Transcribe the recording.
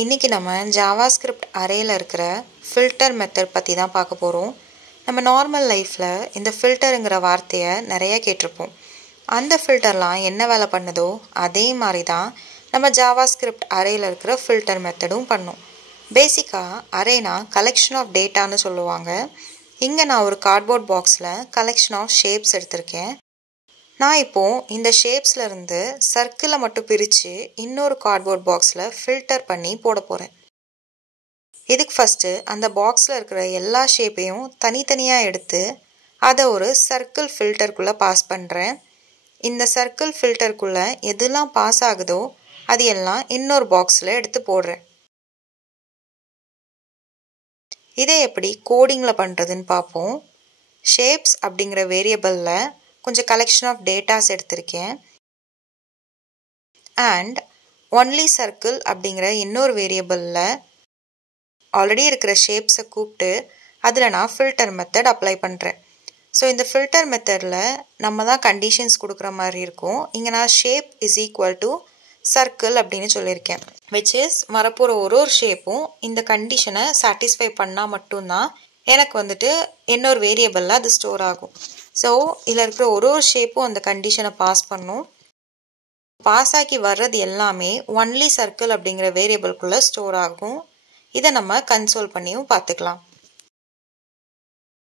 இன்னைக்கு நம்ம ஜாவாஸ்கிரிப்ட் அரேல இருக்கிற ஃபில்டர் மெத்தட் பற்றி தான் பார்க்க போகிறோம். நம்ம நார்மல் லைஃப்பில் இந்த ஃபில்டருங்கிற வார்த்தையை நிறைய கேட்டிருப்போம். அந்த ஃபில்டர்லாம் என்ன வேலை பண்ணுதோ அதே மாதிரி தான் நம்ம ஜாவாஸ்கிரிப்ட் அரேல இருக்கிற ஃபில்டர் மெத்தடும் பண்ணும். பேசிக்காக அரேனா கலெக்ஷன் ஆஃப் டேட்டான்னு சொல்லுவாங்க. இங்கே நான் ஒரு கார்ட்போர்ட் பாக்ஸில் கலெக்ஷன் ஆஃப் ஷேப்ஸ் எடுத்திருக்கேன். நான் இப்போது இந்த ஷேப்ஸ்லேருந்து சர்க்கிளை மட்டும் பிரித்து இன்னொரு கார்ட்போர்ட் பாக்ஸில் ஃபில்டர் பண்ணி போட போகிறேன். இதுக்கு ஃபஸ்ட்டு அந்த பாக்ஸில் இருக்கிற எல்லா ஷேப்பையும் தனித்தனியாக எடுத்து அதை ஒரு சர்க்கிள் ஃபில்டருக்குள்ளே பாஸ் பண்ணுறேன். இந்த சர்க்கிள் ஃபில்டருக்குள்ளே எதெல்லாம் பாஸ் ஆகுதோ அது எல்லாம் இன்னொரு பாக்ஸில் எடுத்து போடுறேன். இதை எப்படி கோடிங்கில் பண்ணுறதுன்னு பார்ப்போம். ஷேப்ஸ் அப்படிங்கிற வேரியபிளில் கொஞ்சம் கலெக்ஷன் ஆஃப் டேட்டாஸ் எடுத்திருக்கேன். அண்ட் ஒன்லி சர்க்கிள் அப்படிங்கிற இன்னொரு வேரியபிளில் ஆல்ரெடி இருக்கிற ஷேப்ஸை கூப்பிட்டு அதில் நான் ஃபில்டர் மெத்தட் அப்ளை பண்ணுறேன். ஸோ இந்த ஃபில்டர் மெத்தடில் நம்ம தான் கண்டிஷன்ஸ் கொடுக்குற மாதிரி இருக்கும். இங்கே நான் shape is equal to circle அப்படின்னு சொல்லியிருக்கேன். விச் இஸ் வரப்போகிற ஒரு ஷேப்பும் இந்த கண்டிஷனை சாட்டிஸ்ஃபை பண்ணால் மட்டும்தான் எனக்கு வந்துட்டு இன்னொரு வேரியபிளில் அது ஸ்டோர் ஆகும். ஸோ இதில் இருக்கிற ஒரு ஷேப்பும் அந்த கண்டிஷனை பாஸ் பண்ணும். பாஸ் ஆக்கி வர்றது எல்லாமே ஒன்லி சர்க்கிள் அப்படிங்கிற வேரியபிள்குள்ளே ஸ்டோர் ஆகும். இதை நம்ம கன்சோல் பண்ணியும் பார்த்துக்கலாம்.